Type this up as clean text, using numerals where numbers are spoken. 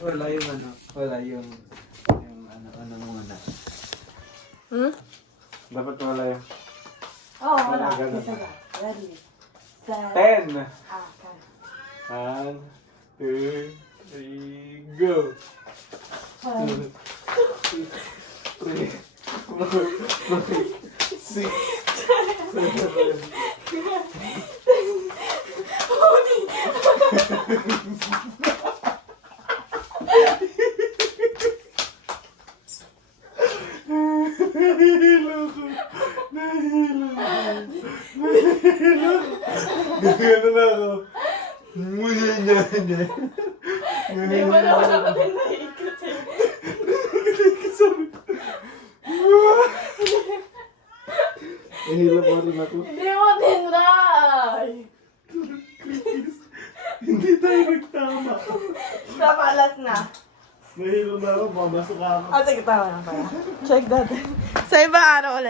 Wala yung ano. Wala yung ano muna. Hmm? Dapat wala yung... Oo, wala. Ganun. Isa ba? Ready. Set. 10! Action. 1, 2, 3, go! 2, 3, 4, 5, 6, 7, Nahihilo ko. Nahihilo ko. Nahihilo ko. Gano'n na ako. Nguya niya. Hindi mo na wala ka din naikot eh. Nahihilo pa rin ako. Hindi mo tinry. Hindi tayo nagtama. Napalat na. Nahihilo na ako. Mamasok ako. Sige, tama na pala. Check that. Sa ibang araw ulit.